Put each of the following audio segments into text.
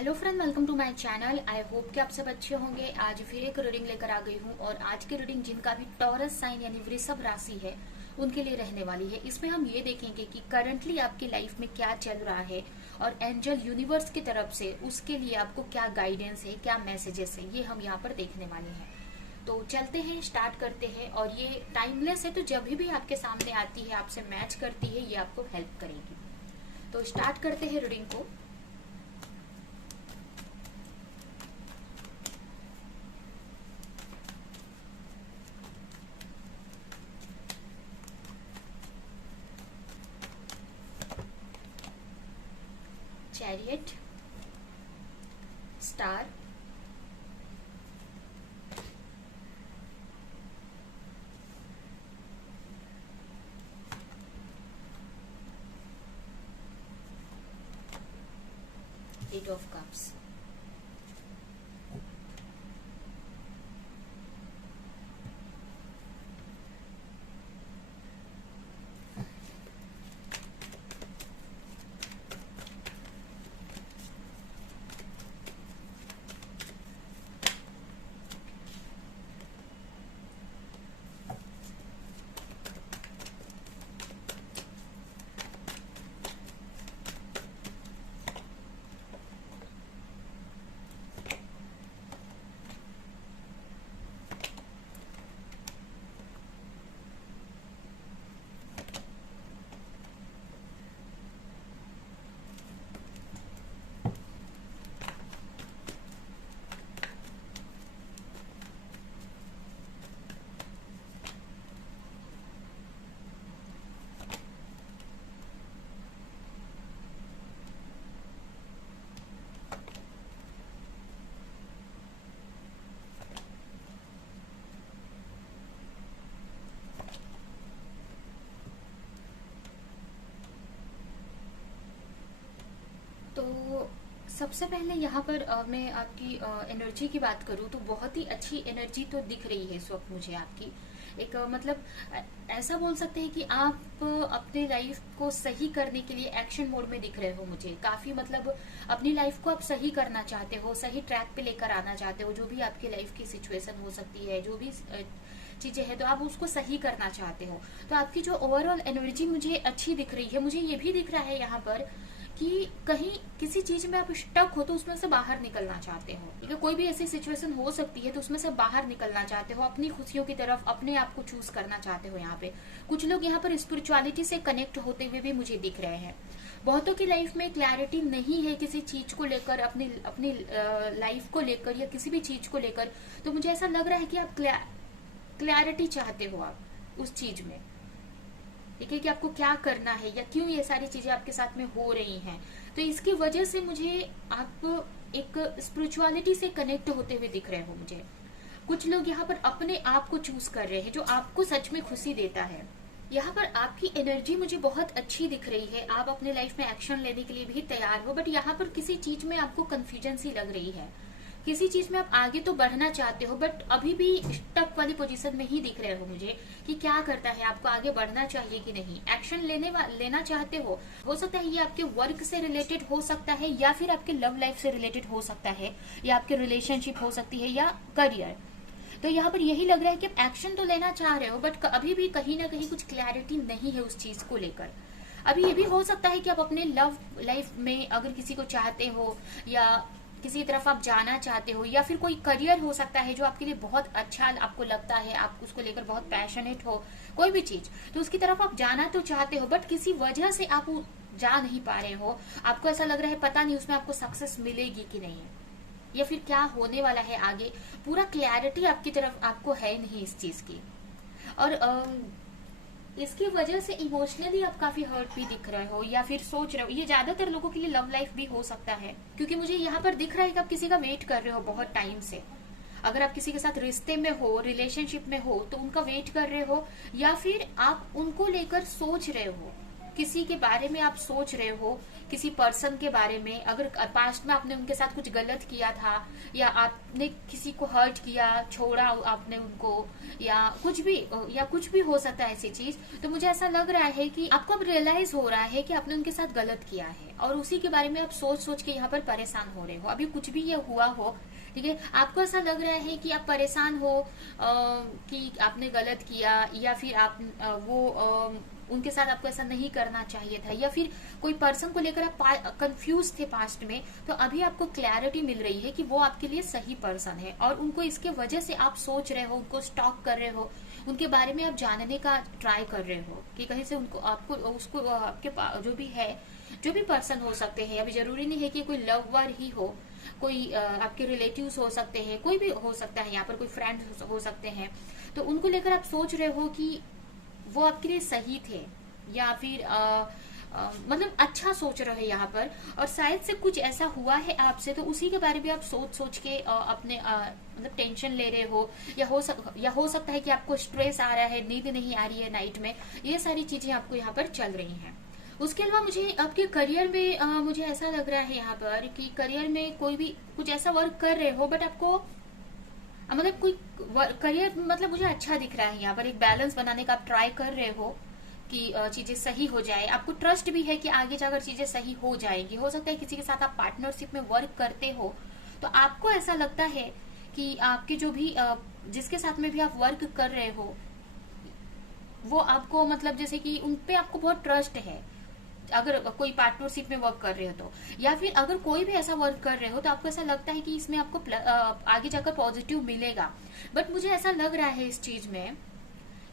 Hello friend, welcome to my channel. I hope कि आप सब अच्छे होंगे। आज फिर एक रीडिंग लेकर आ गई हूँ और आज की रीडिंग जिनका भी टॉरस साइन यानी वृषभ राशि है उनके लिए रहने वाली है। इसमें हम ये देखेंगे कि करंटली आपकी लाइफ में क्या चल रहा है और एंजल यूनिवर्स की तरफ से उसके लिए आपको क्या गाइडेंस है, क्या मैसेजेस है, ये हम यहाँ पर देखने वाले हैं। तो चलते हैं, स्टार्ट करते हैं। और ये टाइमलेस है, तो जब भी आपके सामने आती है, आपसे मैच करती है, ये आपको हेल्प करेगी। तो स्टार्ट करते हैं रीडिंग को। Chariot, star, eight of cups. तो सबसे पहले यहाँ पर मैं आपकी एनर्जी की बात करूँ तो बहुत ही अच्छी एनर्जी तो दिख रही है इस वक्त मुझे आपकी। एक मतलब ऐसा बोल सकते हैं कि आप अपने लाइफ को सही करने के लिए एक्शन मोड में दिख रहे हो मुझे काफी। मतलब अपनी लाइफ को आप सही करना चाहते हो, सही ट्रैक पे लेकर आना चाहते हो। जो भी आपकी लाइफ की सिचुएशन हो सकती है, जो भी चीजें हैं, तो आप उसको सही करना चाहते हो। तो आपकी जो ओवरऑल एनर्जी मुझे अच्छी दिख रही है। मुझे ये भी दिख रहा है यहाँ पर कि कहीं किसी चीज में आप स्टक हो तो उसमें से बाहर निकलना चाहते हो। ठीक है, कोई भी ऐसी सिचुएशन हो सकती है तो उसमें से बाहर निकलना चाहते हो, अपनी खुशियों की तरफ अपने आप को चूज करना चाहते हो। यहाँ पे कुछ लोग यहाँ पर स्पिरिचुअलिटी से कनेक्ट होते हुए भी मुझे दिख रहे हैं। बहुतों की लाइफ में क्लैरिटी नहीं है किसी चीज को लेकर, अपनी अपनी लाइफ को लेकर या किसी भी चीज को लेकर। तो मुझे ऐसा लग रहा है कि आप क्लैरिटी चाहते हो आप उस चीज में। ठीक है, कि आपको क्या करना है या क्यों ये सारी चीजें आपके साथ में हो रही हैं। तो इसकी वजह से मुझे आप एक स्पिरिचुअलिटी से कनेक्ट होते हुए दिख रहे हो मुझे। कुछ लोग यहाँ पर अपने आप को चूज कर रहे हैं जो आपको सच में खुशी देता है। यहाँ पर आपकी एनर्जी मुझे बहुत अच्छी दिख रही है। आप अपने लाइफ में एक्शन लेने के लिए भी तैयार हो, बट यहाँ पर किसी चीज में आपको कंफ्यूजन सी लग रही है। किसी चीज में आप आगे तो बढ़ना चाहते हो बट अभी भी स्टक वाली पोजीशन में ही दिख रहे हो मुझे कि क्या करता है, आपको आगे बढ़ना चाहिए कि नहीं, एक्शन लेना चाहते हो सकता है ये आपके वर्क से रिलेटेड हो सकता है या फिर आपके लव लाइफ से रिलेटेड हो सकता है या आपके रिलेशनशिप हो सकती है या करियर। तो यहाँ पर यही लग रहा है कि आप एक्शन तो लेना चाह रहे हो बट अभी भी कहीं ना कहीं कुछ क्लैरिटी नहीं है उस चीज को लेकर। अभी ये भी हो सकता है कि आप अपने लव लाइफ में अगर किसी को चाहते हो या किसी तरफ आप जाना चाहते हो या फिर कोई करियर हो सकता है जो आपके लिए बहुत अच्छा आपको लगता है, आप उसको लेकर बहुत पैशनेट हो, कोई भी चीज, तो उसकी तरफ आप जाना तो चाहते हो बट किसी वजह से आप जा नहीं पा रहे हो। आपको ऐसा लग रहा है पता नहीं उसमें आपको सक्सेस मिलेगी कि नहीं या फिर क्या होने वाला है आगे। पूरा क्लैरिटी आपकी तरफ आपको है नहीं इस चीज की। और इसकी वजह से इमोशनली आप काफी हर्ट भी दिख रहे हो या फिर सोच रहे हो। ये ज्यादातर लोगों के लिए लव लाइफ भी हो सकता है क्योंकि मुझे यहाँ पर दिख रहा है कि आप किसी का वेट कर रहे हो बहुत टाइम से। अगर आप किसी के साथ रिश्ते में हो, रिलेशनशिप में हो, तो उनका वेट कर रहे हो या फिर आप उनको लेकर सोच रहे हो किसी के बारे में आप सोच रहे हो, किसी पर्सन के बारे में, अगर पास्ट में आपने उनके साथ कुछ गलत किया था, या आपने किसी को हर्ट किया, छोड़ा आपने उनको, या कुछ भी हो सकता है ऐसी चीज, तो मुझे ऐसा लग रहा है कि आपको अब रियलाइज हो रहा है कि आपने उनके साथ गलत किया है, और उसी के बारे में आप सोच सोच के यहाँ पर परेशान हो रहे हो। अभी कुछ भी ये हुआ हो, ठीक है, आपको ऐसा लग रहा है कि आप परेशान हो कि आपने गलत किया, या फिर आप उनके साथ आपको ऐसा नहीं करना चाहिए था, या फिर कोई पर्सन को लेकर आप कंफ्यूज थे पास्ट में, तो अभी आपको क्लैरिटी मिल रही है कि वो आपके लिए सही पर्सन है, और उनको इसके वजह से आप सोच रहे हो, उनको स्टॉक कर रहे हो, उनके बारे में आप जानने का ट्राई कर रहे हो कि कहीं से उनको आपको उसको आपके जो भी पर्सन हो सकते हैं, अभी जरूरी नहीं है कि कोई लवर ही हो, कोई आपके रिलेटिव्स हो सकते हैं, कोई भी हो सकता है, यहाँ पर कोई फ्रेंड हो सकते हैं, तो उनको लेकर आप सोच रहे हो कि वो आपके लिए सही थे, या फिर मतलब अच्छा सोच रहे हो यहाँ पर, और शायद से कुछ ऐसा हुआ है आपसे, तो उसी के बारे में आप सोच सोच के अपने मतलब टेंशन ले रहे हो, या हो सकता है कि आपको स्ट्रेस आ रहा है, नींद नहीं आ रही है नाइट में, ये सारी चीजें आपको यहाँ पर चल रही हैं। उसके अलावा मुझे आपके करियर में मुझे ऐसा लग रहा है यहाँ पर कि करियर में कोई भी कुछ ऐसा वर्क कर रहे हो, बट आपको मतलब कोई करियर मतलब मुझे अच्छा दिख रहा है यहाँ पर, एक बैलेंस बनाने का आप ट्राई कर रहे हो कि चीजें सही हो जाए, आपको ट्रस्ट भी है कि आगे जाकर चीजें सही हो जाएगी। हो सकता है किसी के साथ आप पार्टनरशिप में वर्क करते हो, तो आपको ऐसा लगता है कि आपके जो भी जिसके साथ में भी आप वर्क कर रहे हो, वो आपको मतलब जैसे कि उनपे आपको बहुत ट्रस्ट है, अगर कोई पार्टनरशिप में वर्क कर रहे हो तो, या फिर अगर कोई भी ऐसा वर्क कर रहे हो तो आपको ऐसा लगता है कि इसमें आपको आगे जाकर पॉजिटिव मिलेगा। बट मुझे ऐसा लग रहा है इस चीज में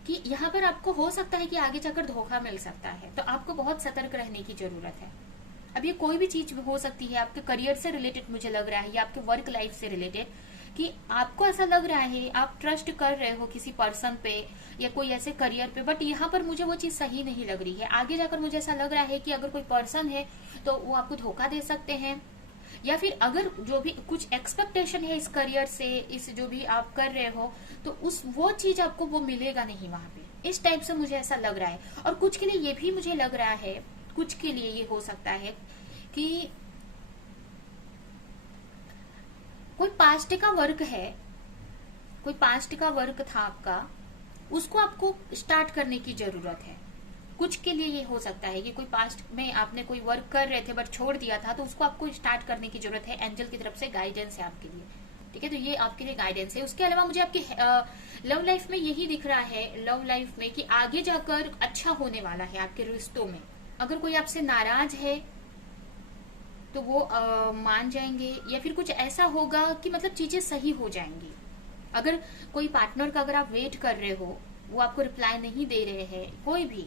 कि यहाँ पर आपको हो सकता है कि आगे जाकर धोखा मिल सकता है, तो आपको बहुत सतर्क रहने की जरूरत है। अब ये कोई भी चीज हो सकती है, आपके करियर से रिलेटेड मुझे लग रहा है, या आपके वर्क लाइफ से रिलेटेड, कि आपको ऐसा लग रहा है आप ट्रस्ट कर रहे हो किसी पर्सन पे या कोई ऐसे करियर पे, बट यहाँ पर मुझे वो चीज सही नहीं लग रही है। आगे जाकर मुझे ऐसा लग रहा है कि अगर कोई पर्सन है तो वो आपको धोखा दे सकते हैं, या फिर अगर जो भी कुछ एक्सपेक्टेशन है इस करियर से, इस जो भी आप कर रहे हो, तो वो चीज आपको वो मिलेगा नहीं वहां पे, इस टाइप से मुझे ऐसा लग रहा है। और कुछ के लिए ये भी मुझे लग रहा है, कुछ के लिए ये हो सकता है कि कोई पास्ट का वर्क है, कोई पास्ट का वर्क था आपका, उसको आपको स्टार्ट करने की जरूरत है। कुछ के लिए ये हो सकता है कि कोई पास्ट में आपने कोई वर्क कर रहे थे बट छोड़ दिया था, तो उसको आपको स्टार्ट करने की जरूरत है। एंजल की तरफ से गाइडेंस है आपके लिए, ठीक है, तो ये आपके लिए गाइडेंस है। उसके अलावा मुझे आपकी लव लाइफ में यही दिख रहा है, लव लाइफ में कि आगे जाकर अच्छा होने वाला है आपके रिश्तों में। अगर कोई आपसे नाराज है तो वो मान जाएंगे, या फिर कुछ ऐसा होगा कि मतलब चीजें सही हो जाएंगी। अगर कोई पार्टनर का अगर आप वेट कर रहे हो, वो आपको रिप्लाई नहीं दे रहे हैं, कोई भी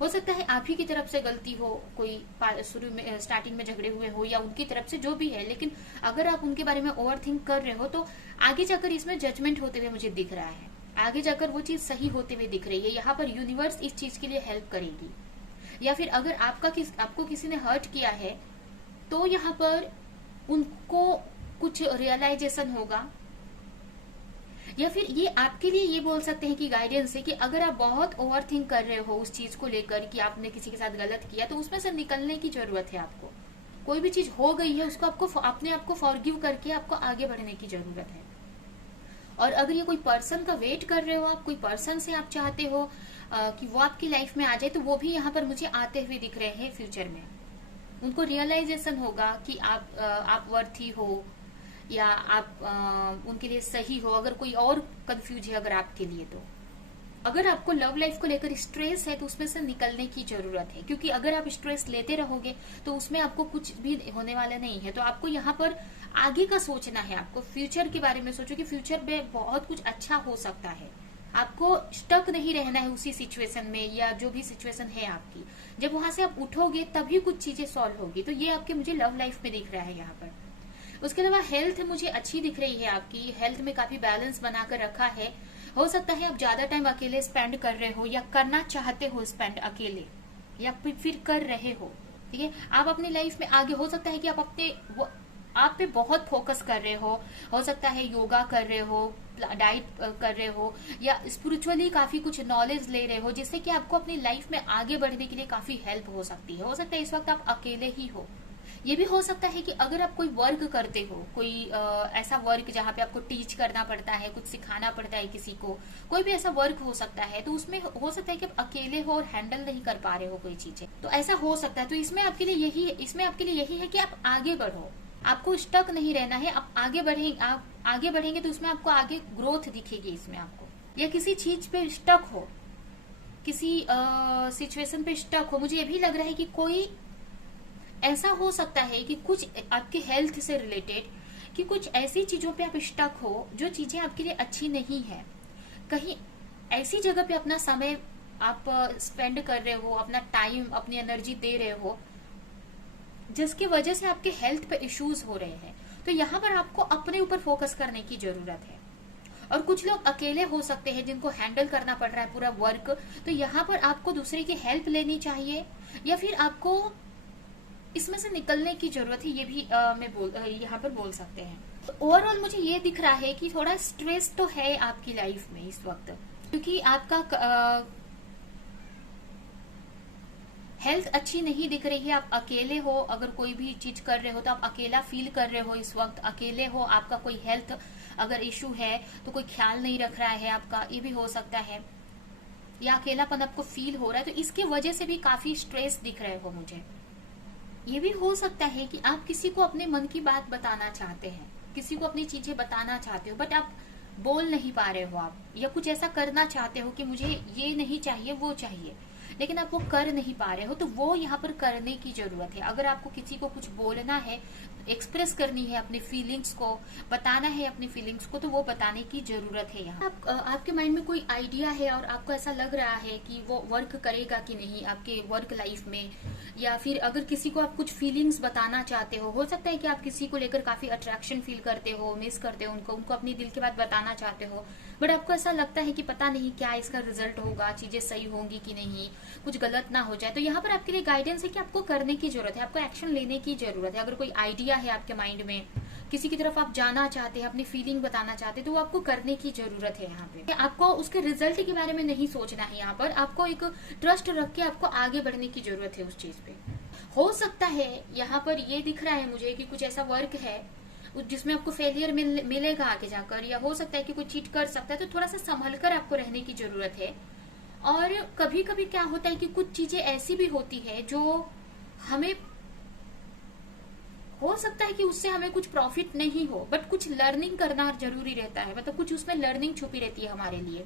हो सकता है आप ही की तरफ से गलती हो, कोई शुरू में स्टार्टिंग में झगड़े हुए हो, या उनकी तरफ से जो भी है, लेकिन अगर आप उनके बारे में ओवर थिंक कर रहे हो तो आगे जाकर इसमें जजमेंट होते हुए मुझे दिख रहा है, आगे जाकर वो चीज सही होते हुए दिख रही है। यहाँ पर यूनिवर्स इस चीज के लिए हेल्प करेगी। या फिर अगर आपको किसी ने हर्ट किया है तो यहाँ पर उनको कुछ रियलाइजेशन होगा, या फिर ये आपके लिए ये बोल सकते हैं कि गाइडेंस है कि अगर आप बहुत ओवर थिंक कर रहे हो उस चीज को लेकर कि आपने किसी के साथ गलत किया, तो उसमें से निकलने की जरूरत है आपको। कोई भी चीज हो गई है उसको आपको अपने आप को फॉरगिव करके आपको आगे बढ़ने की जरूरत है। और अगर ये कोई पर्सन का वेट कर रहे हो आप, कोई पर्सन से आप चाहते हो कि वो आपकी लाइफ में आ जाए, तो वो भी यहाँ पर मुझे आते हुए दिख रहे हैं फ्यूचर में। उनको रियलाइजेशन होगा कि आप वर्थी हो, या आप उनके लिए सही हो। अगर कोई और कंफ्यूज है अगर आपके लिए, तो अगर आपको लव लाइफ को लेकर स्ट्रेस है तो उसमें से निकलने की जरूरत है, क्योंकि अगर आप स्ट्रेस लेते रहोगे तो उसमें आपको कुछ भी होने वाला नहीं है। तो आपको यहाँ पर आगे का सोचना है, आपको फ्यूचर के बारे में सोचो कि फ्यूचर में बहुत कुछ अच्छा हो सकता है। आपको स्टक नहीं रहना है उसी सिचुएशन में, या जो भी सिचुएशन है आपकी, जब वहां से आप उठोगे तभी कुछ चीजें सॉल्व होगी। तो ये आपके मुझे लव लाइफ में दिख रहा है यहाँ पर। उसके अलावा हेल्थ मुझे अच्छी दिख रही है, आपकी हेल्थ में काफी बैलेंस बनाकर रखा है। हो सकता है आप ज्यादा टाइम अकेले स्पेंड कर रहे हो, या करना चाहते हो स्पेंड अकेले, या फिर कर रहे हो, ठीक है। आप अपनी लाइफ में आगे, हो सकता है कि आप पे बहुत फोकस कर रहे हो सकता है योगा कर रहे हो, डाइट कर रहे हो, या स्पिरिचुअली काफी कुछ नॉलेज ले रहे हो, जिससे कि आपको अपनी लाइफ में आगे बढ़ने के लिए काफी हेल्प हो सकती है। हो सकता है इस वक्त आप अकेले ही हो। ये भी हो सकता है कि अगर आप कोई वर्क करते हो, कोई ऐसा वर्क जहाँ पे आपको टीच करना पड़ता है, कुछ सिखाना पड़ता है किसी को, कोई भी ऐसा वर्क हो सकता है, तो उसमें हो सकता है कि आप अकेले हो और हैंडल नहीं कर पा रहे हो कोई चीजें, तो ऐसा हो सकता है। तो इसमें आपके लिए यही है कि आप आगे बढ़ो, आपको स्टक नहीं रहना है। आप आगे बढ़ेंगे तो उसमें आपको आगे ग्रोथ दिखेगी इसमें आपको। या किसी चीज पे स्टक हो, किसी सिचुएशन पे स्टक हो, मुझे ये भी लग रहा है कि कोई ऐसा हो सकता है कि कुछ आपके हेल्थ से रिलेटेड, कि कुछ ऐसी चीजों पे आप स्टक हो जो चीजें आपके लिए अच्छी नहीं है। कहीं ऐसी जगह पे अपना समय आप स्पेंड कर रहे हो, अपना टाइम, अपनी एनर्जी दे रहे हो, जिसकी वजह से आपके हेल्थ पे इश्यूज हो रहे हैं। तो यहाँ पर आपको अपने ऊपर फोकस करने की जरूरत है। और कुछ लोग अकेले हो सकते हैं जिनको हैंडल करना पड़ रहा है पूरा वर्क, तो यहाँ पर आपको दूसरे की हेल्प लेनी चाहिए, या फिर आपको इसमें से निकलने की जरूरत है। ये भी यहाँ पर बोल सकते हैं। तो ओवरऑल मुझे ये दिख रहा है कि थोड़ा स्ट्रेस तो है आपकी लाइफ में इस वक्त, क्योंकि आपका हेल्थ अच्छी नहीं दिख रही है। आप अकेले हो, अगर कोई भी चीज कर रहे हो तो आप अकेला फील कर रहे हो इस वक्त, अकेले हो, आपका कोई हेल्थ अगर इशू है तो कोई ख्याल नहीं रख रहा है आपका, ये भी हो सकता है। या अकेलापन आपको फील हो रहा है, तो इसकी वजह से भी काफी स्ट्रेस दिख रहे हो मुझे। ये भी हो सकता है कि आप किसी को अपने मन की बात बताना चाहते हैं, किसी को अपनी चीजें बताना चाहते हो, बट आप बोल नहीं पा रहे हो आप, या कुछ ऐसा करना चाहते हो कि मुझे ये नहीं चाहिए वो चाहिए, लेकिन आप वो कर नहीं पा रहे हो। तो वो यहाँ पर करने की जरूरत है। अगर आपको किसी को कुछ बोलना है, एक्सप्रेस करनी है, अपनी फीलिंग्स को बताना है, अपनी फीलिंग्स को, तो वो बताने की जरूरत है यहाँ। आपके माइंड में कोई आइडिया है और आपको ऐसा लग रहा है कि वो वर्क करेगा कि नहीं आपके वर्क लाइफ में, या फिर अगर किसी को आप कुछ फीलिंग्स बताना चाहते हो सकता है कि आप किसी को लेकर काफी अट्रैक्शन फील करते हो, मिस करते हो उनको अपनी दिल की बात बताना चाहते हो, बट आपको ऐसा लगता है कि पता नहीं क्या इसका रिजल्ट होगा, चीजें सही होंगी कि नहीं, कुछ गलत ना हो जाए। तो यहाँ पर आपके लिए गाइडेंस है कि आपको करने की जरूरत है, आपको एक्शन लेने की जरूरत है। अगर कोई आइडिया है आपके माइंड में, किसी की तरफ आप जाना चाहते हैं, अपनी फीलिंग बताना चाहते हैं, तो वो आपको करने की जरूरत है। यहाँ पे आपको उसके रिजल्ट के बारे में नहीं सोचना है, यहाँ पर आपको एक ट्रस्ट रख के आपको आगे बढ़ने की जरूरत है उस चीज पे। हो सकता है यहाँ पर ये दिख रहा है मुझे कि कुछ ऐसा वर्क है जिसमें आपको फेलियर मिलेगा आगे जाकर, या हो सकता है कि कोई चीट कर सकता है, तो थोड़ा सा संभल कर आपको रहने की जरूरत है। और कभी कभी क्या होता है कि कुछ चीजें ऐसी भी होती है जो हमें, हो सकता है कि उससे हमें कुछ प्रॉफिट नहीं हो, बट कुछ लर्निंग करना जरूरी रहता है, मतलब कुछ उसमें लर्निंग छुपी रहती है हमारे लिए,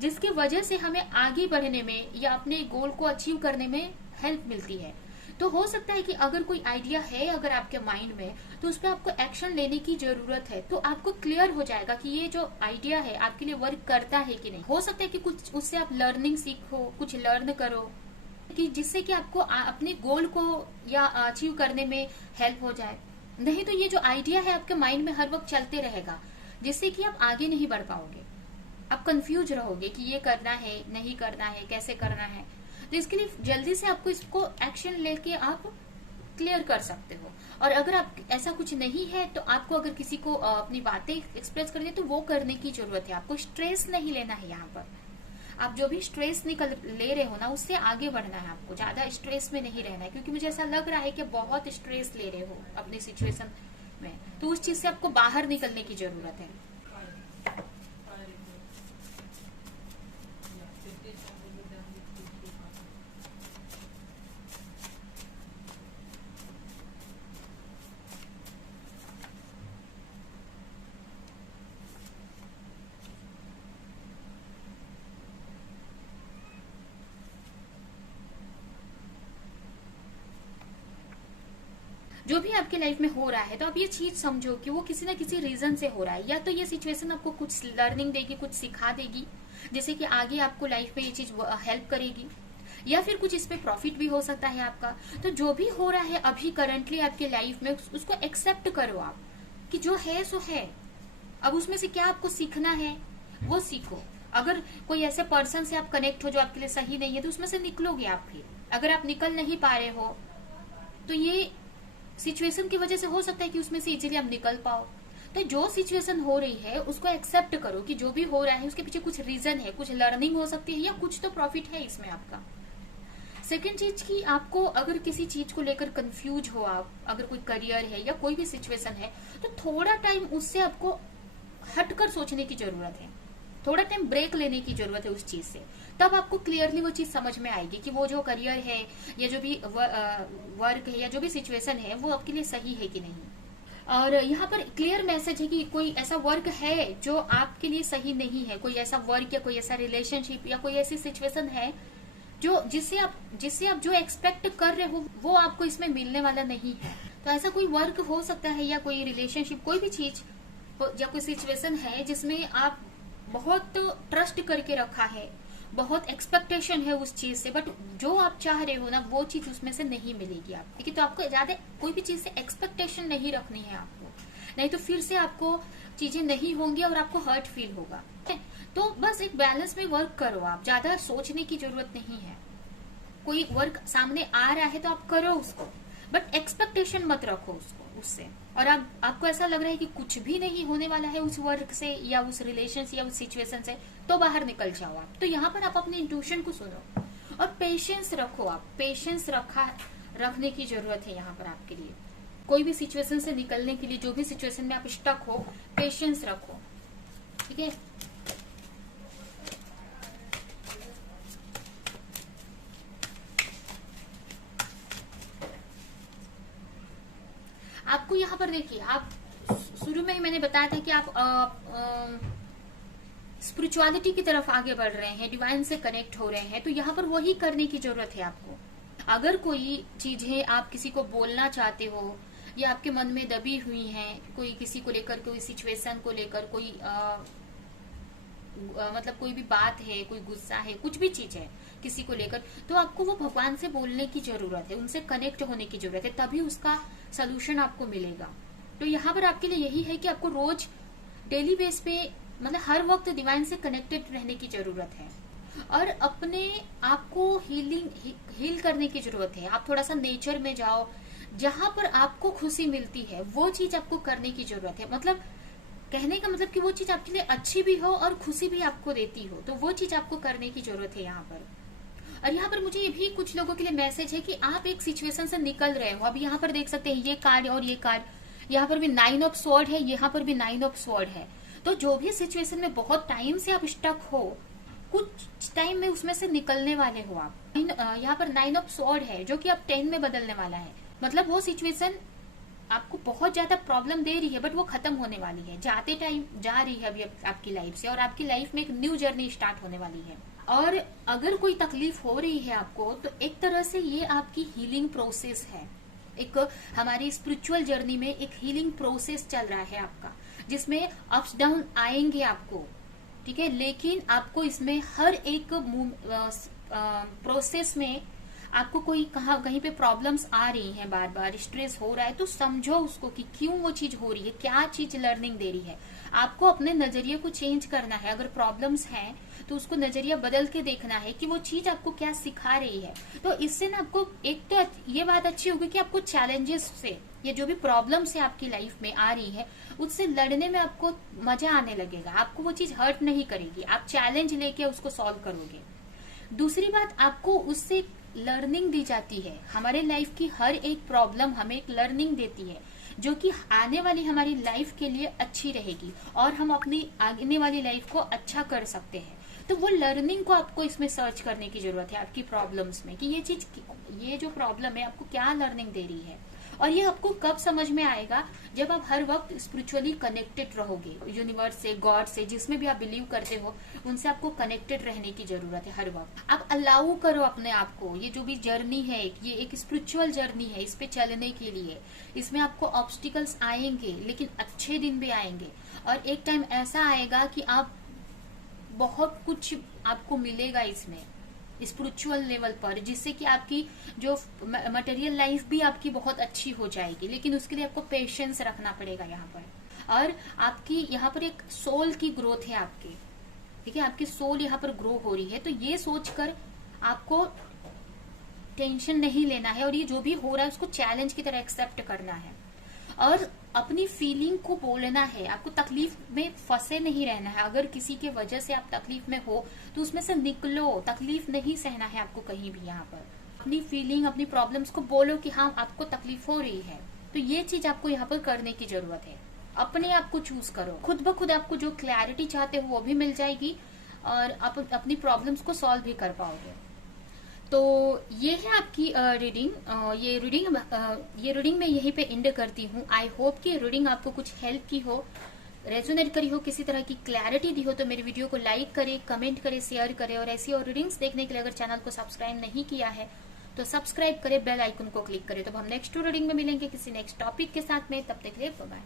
जिसकी वजह से हमें आगे बढ़ने में या अपने गोल को अचीव करने में हेल्प मिलती है। तो हो सकता है कि अगर कोई आइडिया है अगर आपके माइंड में, तो उस पर आपको एक्शन लेने की जरूरत है। तो आपको क्लियर हो जाएगा कि ये जो आइडिया है आपके लिए वर्क करता है कि नहीं। हो सकता है कि कुछ उससे आप लर्निंग सीखो, कुछ लर्न करो, कि जिससे कि आपको अपने गोल को या अचीव करने में हेल्प हो जाए। नहीं तो ये जो आइडिया है आपके माइंड में हर वक्त चलते रहेगा, जिससे कि आप आगे नहीं बढ़ पाओगे, आप कंफ्यूज रहोगे कि ये करना है नहीं करना है, कैसे करना है। तो इसके लिए जल्दी से आपको इसको एक्शन लेके आप क्लियर कर सकते हो। और अगर आप ऐसा कुछ नहीं है तो आपको अगर किसी को अपनी बातें एक्सप्रेस करनी है तो वो करने की जरूरत है। आपको स्ट्रेस नहीं लेना है। यहाँ पर आप जो भी स्ट्रेस ले रहे हो ना, उससे आगे बढ़ना है। आपको ज्यादा स्ट्रेस में नहीं रहना है, क्योंकि मुझे ऐसा लग रहा है कि बहुत स्ट्रेस ले रहे हो अपनी सिचुएशन में, तो उस चीज से आपको बाहर निकलने की जरूरत है। जो भी आपके लाइफ में हो रहा है, तो आप ये चीज समझो कि वो किसी ना किसी रीजन से हो रहा है। या तो ये सिचुएशन आपको कुछ लर्निंग देगी, कुछ सिखा देगी, जैसे कि आगे आपको लाइफ में ये चीज हेल्प करेगी, या फिर कुछ इस पे प्रॉफिट भी हो सकता है आपका। तो जो भी हो रहा है अभी करंटली आपके लाइफ में, उसको एक्सेप्ट करो आप, कि जो है सो है। अब उसमें से क्या आपको सीखना है वो सीखो। अगर कोई ऐसे पर्सन से आप कनेक्ट हो जो आपके लिए सही नहीं है, तो उसमें से निकलोगे आप। फिर अगर आप निकल नहीं पा रहे हो, तो ये सिचुएशन की वजह से हो सकता है कि उसमें से इजीली आप निकल पाओ। तो जो सिचुएशन हो रही है उसको एक्सेप्ट करो कि जो भी हो रहा है उसके पीछे कुछ रीजन है, कुछ लर्निंग हो सकती है या कुछ तो प्रॉफिट है इसमें आपका। सेकेंड चीज की आपको अगर किसी चीज को लेकर कंफ्यूज हो, आप अगर कोई करियर है या कोई भी सिचुएशन है, तो थोड़ा टाइम उससे आपको हटकर सोचने की जरूरत है, थोड़ा टाइम ब्रेक लेने की जरूरत है उस चीज से। तब आपको क्लियरली वो चीज समझ में आएगी कि वो जो करियर है या जो भी वर्क है या जो भी सिचुएशन है वो आपके लिए सही है कि नहीं। और यहाँ पर क्लियर मैसेज है कि कोई ऐसा वर्क है जो आपके लिए सही नहीं है, कोई ऐसा वर्क या कोई ऐसा रिलेशनशिप या कोई ऐसी सिचुएशन है जो जिससे आप जो एक्सपेक्ट कर रहे हो वो आपको इसमें मिलने वाला नहीं है। तो ऐसा कोई वर्क हो सकता है या कोई रिलेशनशिप, कोई भी चीज या कोई सिचुएशन है जिसमें आप बहुत ट्रस्ट करके रखा है, बहुत एक्सपेक्टेशन है उस चीज से, बट जो आप चाह रहे हो ना वो चीज उसमें से नहीं मिलेगी आप, ठीक है। तो आपको ज्यादा कोई भी चीज से एक्सपेक्टेशन नहीं रखनी है आपको, नहीं तो फिर से आपको चीजें नहीं होंगी और आपको हर्ट फील होगा। तो बस एक बैलेंस में वर्क करो, आप ज्यादा सोचने की जरूरत नहीं है। कोई वर्क सामने आ रहा है तो आप करो उसको, बट एक्सपेक्टेशन मत रखो उससे। और आपको ऐसा लग रहा है कि कुछ भी नहीं होने वाला है उस वर्क से या उस रिलेशन से या उस सिचुएशन से, तो बाहर निकल जाओ आप। तो यहाँ पर आप अपने इंट्यूशन को सुनो और पेशेंस रखो, आप पेशेंस रखने की जरूरत है यहाँ पर आपके लिए। कोई भी सिचुएशन से निकलने के लिए, जो भी सिचुएशन में आप स्टक हो, पेशेंस रखो, ठीक है। आपको यहाँ पर देखिए, आप शुरू में ही मैंने बताया था कि आप स्पिरिचुअलिटी की तरफ आगे बढ़ रहे हैं, डिवाइन से कनेक्ट हो रहे हैं, तो यहाँ पर वही करने की जरूरत है आपको। अगर कोई चीजें आप किसी को बोलना चाहते हो या आपके मन में दबी हुई हैं, कोई किसी को लेकर, कोई सिचुएशन को लेकर, कोई मतलब कोई भी बात है, कोई गुस्सा है, कुछ भी चीज है किसी को लेकर, तो आपको वो भगवान से बोलने की जरूरत है, उनसे कनेक्ट होने की जरूरत है, तभी उसका सोल्यूशन आपको मिलेगा। तो यहाँ पर आपके लिए यही है कि आपको रोज डेली बेस पे, मतलब हर वक्त डिवाइन से कनेक्टेड रहने की जरूरत है और अपने आप को हील करने की जरूरत है। आप थोड़ा सा नेचर में जाओ, जहां पर आपको खुशी मिलती है वो चीज आपको करने की जरूरत है। मतलब कहने का मतलब कि वो चीज आपके लिए अच्छी भी हो और खुशी भी आपको देती हो, तो वो चीज आपको करने की जरूरत है यहाँ पर। और यहाँ पर मुझे ये भी कुछ लोगों के लिए मैसेज है कि आप एक सिचुएशन से निकल रहे हो। अभी यहाँ पर देख सकते हैं ये कार्ड और ये कार्ड, यहाँ पर भी 9 ऑफ स्वॉर्ड है, यहाँ पर भी 9 ऑफ स्वॉर्ड है। तो जो भी सिचुएशन में बहुत टाइम से आप स्टक हो, कुछ टाइम में उसमें से निकलने वाले हो आप। यहाँ पर 9 ऑफ स्वॉर्ड है जो कि अब 10 में बदलने वाला है। मतलब वो सिचुएशन आपको बहुत ज्यादा प्रॉब्लम दे रही है, बट वो खत्म होने वाली है, जाते टाइम जा रही है अभी आपकी लाइफ से, और आपकी लाइफ में एक न्यू जर्नी स्टार्ट होने वाली है। और अगर कोई तकलीफ हो रही है आपको, तो एक तरह से ये आपकी हीलिंग प्रोसेस है। एक हमारी स्पिरिचुअल जर्नी में एक हीलिंग प्रोसेस चल रहा है आपका, जिसमें अप्स डाउन आएंगे आपको, ठीक है। लेकिन आपको इसमें हर एक प्रोसेस में आपको कहीं पे प्रॉब्लम्स आ रही हैं, बार बार स्ट्रेस हो रहा है, तो समझो उसको कि क्यों वो चीज हो रही है, क्या चीज लर्निंग दे रही है। आपको अपने नजरिए को चेंज करना है। अगर प्रॉब्लम्स हैं तो उसको नजरिया बदल के देखना है कि वो चीज आपको क्या सिखा रही है। तो इससे ना आपको एक तो ये बात अच्छी होगी कि आपको चैलेंजेस से, ये जो भी प्रॉब्लम्स है आपकी लाइफ में आ रही है, उससे लड़ने में आपको मजा आने लगेगा। आपको वो चीज हर्ट नहीं करेगी, आप चैलेंज लेके उसको सॉल्व करोगे। दूसरी बात, आपको उससे लर्निंग दी जाती है। हमारे लाइफ की हर एक प्रॉब्लम हमें एक लर्निंग देती है, जो कि आने वाली हमारी लाइफ के लिए अच्छी रहेगी और हम अपनी आने वाली लाइफ को अच्छा कर सकते हैं। तो वो लर्निंग को आपको इसमें सर्च करने की जरूरत है आपकी प्रॉब्लम्स में, कि ये जो प्रॉब्लम है आपको क्या लर्निंग दे रही है। और ये आपको कब समझ में आएगा, जब आप हर वक्त स्पिरिचुअली कनेक्टेड रहोगे, यूनिवर्स से, गॉड से, जिसमें भी आप बिलीव करते हो उनसे आपको कनेक्टेड रहने की जरूरत है हर वक्त। आप अलाउ करो अपने आप को, ये जो भी जर्नी है ये एक स्पिरिचुअल जर्नी है, इस पे चलने के लिए इसमें आपको ऑब्स्टिकल्स आएंगे, लेकिन अच्छे दिन भी आएंगे। और एक टाइम ऐसा आएगा कि आप बहुत कुछ आपको मिलेगा इसमें स्पिरिचुअल लेवल पर, जिससे कि आपकी जो मटेरियल लाइफ भी आपकी बहुत अच्छी हो जाएगी। लेकिन उसके लिए आपको पेशेंस रखना पड़ेगा यहाँ पर। और आपकी यहाँ पर एक सोल की ग्रोथ है आपकी, ठीक है, आपकी सोल यहाँ पर ग्रो हो रही है। तो ये सोचकर आपको टेंशन नहीं लेना है और ये जो भी हो रहा है उसको चैलेंज की तरह एक्सेप्ट करना है। और अपनी फीलिंग को बोलना है। आपको तकलीफ में फंसे नहीं रहना है। अगर किसी के वजह से आप तकलीफ में हो तो उसमें से निकलो, तकलीफ नहीं सहना है आपको कहीं भी। यहाँ पर अपनी फीलिंग, अपनी प्रॉब्लम्स को बोलो कि हाँ आपको तकलीफ हो रही है, तो ये चीज आपको यहाँ पर करने की जरूरत है। अपने आप को चूज करो, खुद ब खुद आपको जो क्लैरिटी चाहते हो वो भी मिल जाएगी और आप अपनी प्रॉब्लम्स को सॉल्व भी कर पाओगे। तो ये है आपकी रीडिंग। ये रीडिंग मैं यहीं पे एंड करती हूँ। आई होप कि रीडिंग आपको कुछ हेल्प की हो, रेजोनेट करी हो, किसी तरह की क्लैरिटी दी हो। तो मेरे वीडियो को लाइक करें, कमेंट करें, शेयर करें और ऐसी और रीडिंग्स देखने के लिए अगर चैनल को सब्सक्राइब नहीं किया है तो सब्सक्राइब करें, बेल आइकन को क्लिक करें। तो हम नेक्स्ट रीडिंग में मिलेंगे किसी नेक्स्ट टॉपिक के साथ में। तब तक के लिए बाय बाय।